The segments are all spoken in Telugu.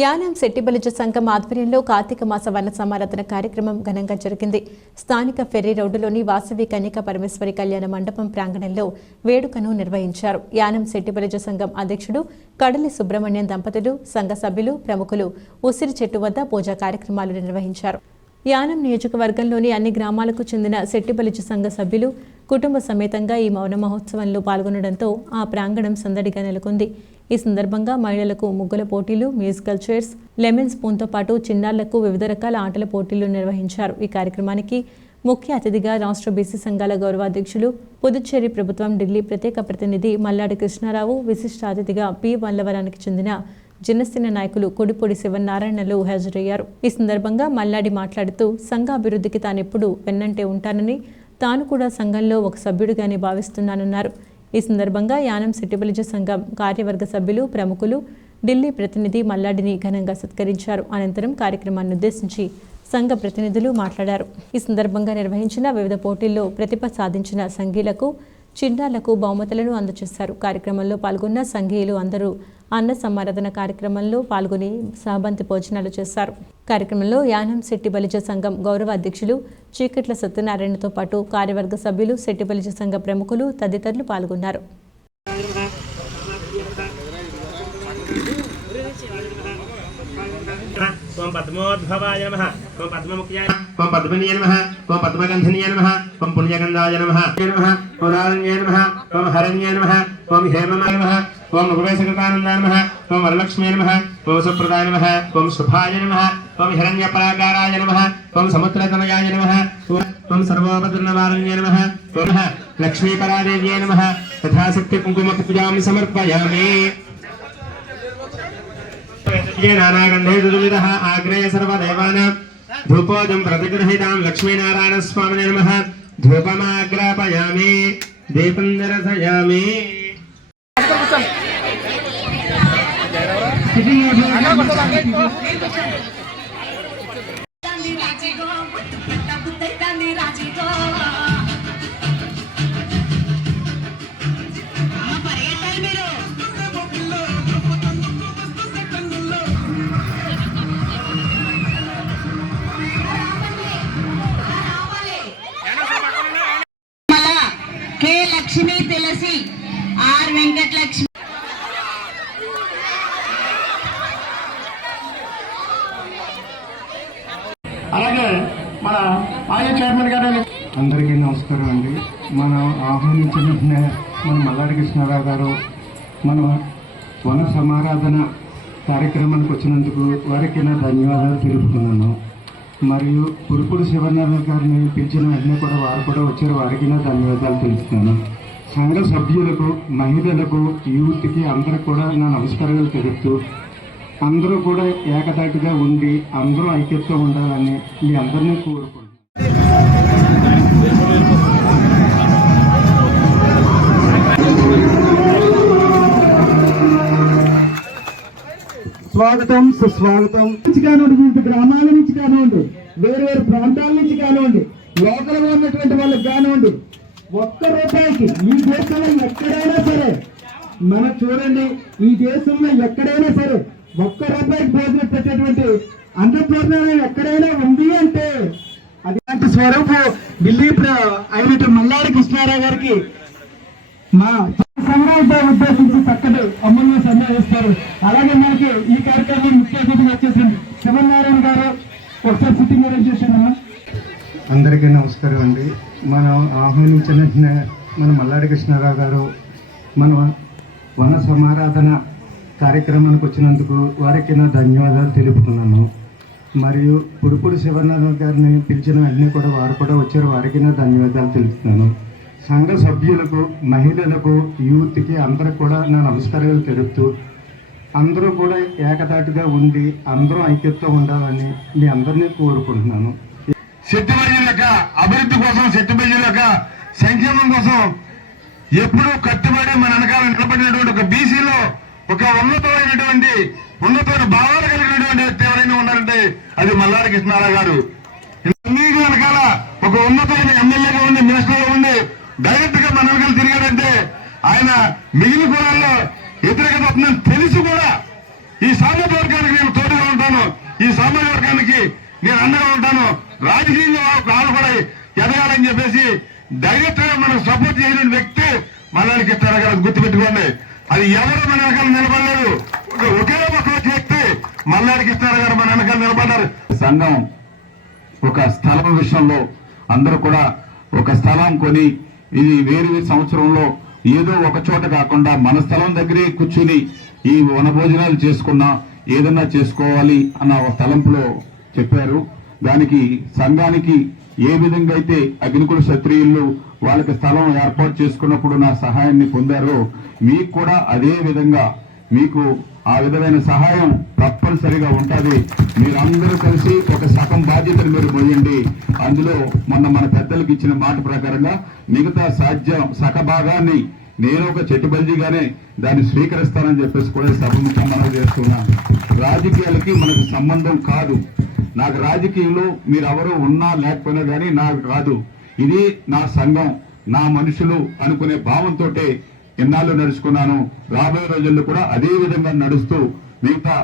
యానం శెట్టిబలిజ సంఘం ఆధ్వర్యంలో కార్తీక మాస వన సమారాధన కార్యక్రమం ఘనంగా జరిగింది. స్థానిక ఫెర్రీ రోడ్డులోని వాసవి కన్యక పరమేశ్వరి కళ్యాణ మండపం ప్రాంగణంలో వేడుకను నిర్వహించారు. యానం శెట్టిబలిజ సంఘం అధ్యక్షుడు కడలి సుబ్రహ్మణ్యం దంపతులు సంఘ సభ్యులు ప్రముఖులు ఉసిరి చెట్టు వద్ద పూజా కార్యక్రమాలు నిర్వహించారు. యానం నియోజకవర్గంలోని అన్ని గ్రామాలకు చెందిన శెట్టిబలిజ సంఘ సభ్యులు కుటుంబ సమేతంగా ఈ మౌన మహోత్సవంలో పాల్గొనడంతో ఆ ప్రాంగణం సందడిగా నెలకొంది. ఈ సందర్భంగా మహిళలకు ముగ్గుల పోటీలు మ్యూజికల్ చైర్స్ లెమన్ స్పూన్తో పాటు చిన్నారులకు వివిధ రకాల ఆటల పోటీలు నిర్వహించారు. ఈ కార్యక్రమానికి ముఖ్య అతిథిగా రాష్ట్ర బీసీ సంఘాల గౌరవాధ్యక్షులు పుదుచ్చేరి ప్రభుత్వం ఢిల్లీ ప్రత్యేక ప్రతినిధి మల్లాడి కృష్ణారావు విశిష్ట అతిథిగా పి మల్లవరానికి చెందిన జనసేన నాయకులు కొడిపొడి శివనారాయణలు హాజరయ్యారు. ఈ సందర్భంగా మల్లాడి మాట్లాడుతూ సంఘ అభివృద్ధికి తానెప్పుడు వెన్నంటే ఉంటానని తాను కూడా సంఘంలో ఒక సభ్యుడిగానే భావిస్తున్నానన్నారు. ఈ సందర్భంగా యానం సిట్టిబలిజ సంఘం కార్యవర్గ సభ్యులు ప్రముఖులు ఢిల్లీ ప్రతినిధి మల్లాడిని ఘనంగా సత్కరించారు. అనంతరం కార్యక్రమాన్ని ఉద్దేశించి సంఘ ప్రతినిధులు మాట్లాడారు. ఈ సందర్భంగా నిర్వహించిన వివిధ పోటీల్లో ప్రతిభ సాధించిన సంఘీలకు చిన్నారులకు బహుమతులను అందజేశారు. కార్యక్రమంలో పాల్గొన్న సంఘీయులు అందరూ అన్న సమారాధన కార్యక్రమంలో పాల్గొని సహబంతి భోజనాలు చేశారు. కార్యక్రమంలో యానం శెట్టి బలిజ సంఘం గౌరవ అధ్యక్షులు చీకట్ల సత్యనారాయణతో పాటు కార్యవర్గ సభ్యులు శెట్టి బలిజ సంఘ ప్రముఖులు తదితరులు పాల్గొన్నారు. पद्मोद्भवाय नमः त्वं पद्ममुख्याय त्वं पद्मनीय नमः त्वं पद्मगन्धनीय नमः त्वं पुण्यगन्धाय नमः नमः नमः त्वं हरण्य नमः त्वं नमः त्वं नमः त्वं वरलक्ष्मी नमः त्वं सुप्रदाय नमः त्वं शुभाय नमः त्वं हिरण्यपराकाराय नमः त्वं समुद्रतनयाय नमः त्वं नमः त्वं लक्ष्मीपरादेव्यै नमः तथा शक्तिकुङ्कुमपूजां समर्पयामि కుంకుమ పూజాం సమర్పయామి నానాగంధే దుర్మిదః ఆగ్రేయ సర్వదేవానాం ధూపోజం ప్రతిగృహీతాం లక్ష్మీనారాయణస్వామినే నమః ధూపమాగ్రాపయామి దీపం నిరసయామి లక్ష్మి ఆర్ వెంకటలక్ష్మి. అలాగే మన మాజీ చైర్మన్ గారు అందరికీ నమస్కారం అండి. మనం ఆహ్వానించిన మన మల్లాడి కృష్ణారావు గారు మన వన సమారాధన కార్యక్రమానికి వచ్చినందుకు వారికి నా ధన్యవాదాలు తెలుపుతున్నాను. మరియు పురుపుడు శివనారాయణ గారిని పిలిచిన వెంటనే కూడా వారు కూడా వచ్చారు. వారికి నా ధన్యవాదాలు తెలుపుతున్నాను. సంఘ సభ్యులకు మహిళలకు యూత్కి అందరికి కూడా నా నమస్కారాలు తెలుపుతూ అందరూ కూడా ఏకతాటిగా ఉండి అందరూ ఐక్యతతో ఉండాలని మీ అందరినీ కోరుకుంటున్నాను. స్వాగతం సుస్వాగతం. నుంచి కానివ్వండి వివిధ గ్రామాల నుంచి కానివ్వండి వేరు వేరు ప్రాంతాల నుంచి కానివ్వండి లోకల్గా ఉన్నటువంటి వాళ్ళకి కానివ్వండి ఒక్క రూపాయికి ఈ దేశంలో ఎక్కడైనా సరే మనం చూడండి ఈ దేశంలో ఎక్కడైనా సరే ఒక్క రూపాయికి భోజనం పెట్టేటువంటి అన్నపూర్ణాలయం ఎక్కడైనా ఉంది అంటే అదిలాంటి స్వరూపు ఢిల్లీ ప్ర- అయినట్టు మల్లాడి కృష్ణారావు గారికి మా సంఘాలతో ఉద్దేశించి చక్కటి అమలు సందేహిస్తారు అలాగే మనకి ఈ కార్యక్రమం ముఖ్య అతిథిగా వచ్చేసింది శివనారాయణ గారు ఒకసారి సిట్టింగ్ అరేంజ్ చేశానమ్మా అందరికీ నమస్కారం అండి. మనం ఆహ్వానించిన మన మల్లాడి కృష్ణారావు గారు మన వన సమారాధన కార్యక్రమానికి వచ్చినందుకు వారికి నా ధన్యవాదాలు తెలుపుతున్నాను. మరియు పుడుపుడు శివనారాయణ గారిని పిలిచిన అన్నీ కూడా వారు కూడా వచ్చారు. వారికి నా ధన్యవాదాలు తెలుపుతున్నాను. సంఘ సభ్యులకు మహిళలకు యూత్కి అందరికి కూడా నా నమస్కారాలు తెలుపుతూ అందరూ కూడా ఏకతాటిగా ఉండి అందరూ ఐక్యతతో ఉండాలని మీ అందరినీ కోరుకుంటున్నాను. సిద్ధి అభివృద్ధి కోసం శెట్టిబల్లి యొక్క సంక్షేమం కోసం ఎప్పుడూ కట్టుబడి మన వెనకాల నిలబడినటువంటి ఒక బీసీలో ఒక ఉన్నతమైనటువంటి ఉన్నతమైన భావాలు కలిగినటువంటి వ్యక్తి ఎవరైనా ఉన్నారంటే అది మల్లారి కృష్ణారావు గారు. అన్నిటి వెనకాల ఒక ఉన్నతమైన ఎమ్మెల్యేగా ఉండి మినిస్టర్గా ఉండి డైరెక్ట్గా మన వెనకాల తిరిగాడంటే ఆయన మిగిలిన కులాల్లో వ్యతిరేకత వస్తుందని తెలిసి కూడా ఈ సామాజిక వర్గానికి నేను తోడు ఈ సామాజిక వర్గానికి నేను అండగా ఉంటాను. రాజకీయంగా వాళ్ళు ఎదగాలని చెప్పేసి డైరెక్ట్గా మనం మనకు సపోర్ట్ చేయలేని వ్యక్తి మల్లాడికి ఇస్తారు గుర్తుపెట్టుకోండి. అది ఎవరు మన వెనకాల నిలబడలేదు ఒకే ఒక వ్యక్తి మల్లాడికి ఇస్తారు గారు మన వెనకాల నిలబడ్డారు. సంఘం ఒక స్థలం విషయంలో అందరూ కూడా ఒక స్థలం కొని ఇది వేరు వేరు సంవత్సరంలో ఏదో ఒక చోట కాకుండా మన స్థలం దగ్గరే కూర్చుని ఈ వనభోజనాలు చేసుకున్నా ఏదన్నా చేసుకోవాలి అన్న ఒక తలంపులో చెప్పారు. దానికి సంఘానికి ఏ విధంగా అయితే అగ్నికుల క్షత్రియులు వాళ్ళకి స్థలం ఏర్పాటు చేసుకున్నప్పుడు నా సహాయాన్ని పొందారో మీకు కూడా అదే విధంగా మీకు ఆ విధమైన సహాయం తప్పనిసరిగా ఉంటుంది. మీరందరూ కలిసి ఒక సగం బాధ్యతను మీరు పోయండి అందులో మొన్న మన పెద్దలకు ఇచ్చిన మాట ప్రకారంగా మిగతా సాధ్యం సగ భాగాన్ని నేను ఒక చెట్టుబల్జీగానే దాన్ని స్వీకరిస్తానని చెప్పేసి కూడా సభముఖం మనం చేస్తున్నాను. రాజకీయాలకి మనకు సంబంధం కాదు. నాకు రాజకీయంలో మీరెవరు ఉన్నా లేకపోయినా కానీ నాకు కాదు ఇది నా సంఘం నా మనుషులు అనుకునే భావంతోటే ఎన్నాళ్ళు నడుచుకున్నాను. రాబోయే రోజుల్లో కూడా అదే విధంగా నడుస్తూ మిగతా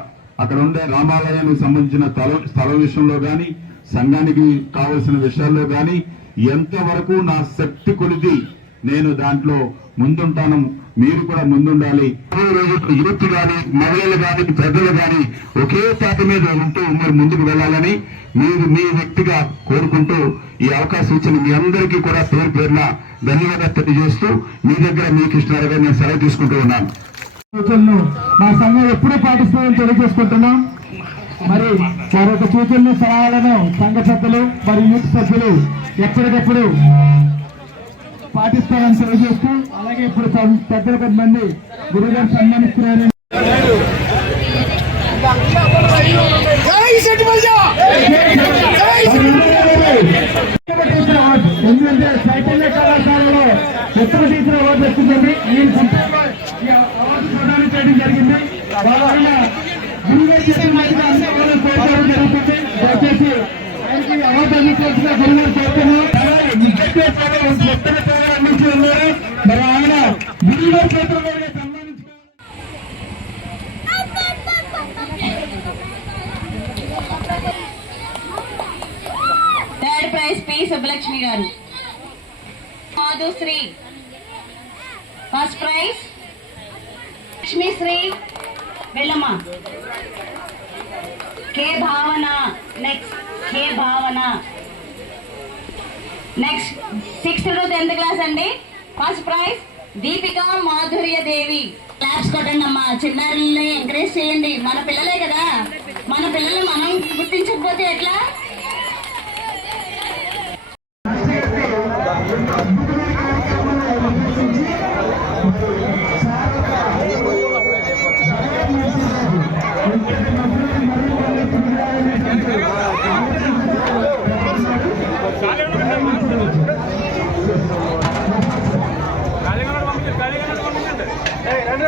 అక్కడ ఉండే రామాలయానికి సంబంధించిన స్థలం విషయంలో గాని సంఘానికి కావలసిన విషయాల్లో గాని ఎంతవరకు నా శక్తి కొలిది నేను దాంట్లో ముందుంటాను. మీరు కూడా ముందుండాలి. రాబోయే రోజుల్లో గాని మహిళలు గాని పెద్దలు గాని ఒకే తాట మీద ఉంటూ మీరు ముందుకు వెళ్ళాలని మీరు మీ వ్యక్తిగా కోరుకుంటూ ఈ అవకాశం ఇచ్చిన మీ అందరికీ కూడా పేరు పేరున ధన్యవాదాలు తెలియజేస్తూ మీ దగ్గర మీ కృష్ణారావు నేను సెలవు తీసుకుంటూ ఉన్నాను. సూచనలు మా సంఘం ఎప్పుడూ పాటిస్తామని తెలియజేసుకుంటున్నాం. మరి వారి యొక్క సూచనలు సలహాలను సంఘ సభ్యులు మరియు యూత్ సభ్యులు ఎప్పటికప్పుడు పాటిస్తారని తెలియజేస్తూ అలాగే ఇప్పుడు పెద్దలు కొంతమంది గురుగారు సన్మానిస్తున్నారని ఎందుకంటే చైతన్య కళాశాలలో ఉత్తమ టీచర్ అవార్డు వచ్చిందండి నేను అవార్డు ప్రదానం చేయడం జరిగింది. వాళ్ళ గురుగారు చేసిన మంచిగా అన్ని అవార్డులు కోరుకోవడం జరుగుతుంది. దయచేసి ఆయనకి అవార్డు అందించాల్సిన గురుగారు కోరుతున్నాం. అలాగే విద్యార్థి సేవ అందించి ఉన్నారు. మరి ఆయన గురుగారు చేతుల థర్డ్ ప్రైజ్ పి సుబ్బలక్ష్మి గారు. Madhushree first prize Lakshmisri వెళ్ళమ్మ K Bhavana next K Bhavana. Next sixth to tenth class అండి. First prize Deepika Madhurya Devi class కొట్టండి అమ్మా. చిన్నారుల్ని ఎంకరేజ్ చేయండి. మన పిల్లలే కదా. మన పిల్లలు మనం గుర్తించకపోతే ఎట్లా? కాళీగండ పంపించండి కాళీగండ పంపించండి రండి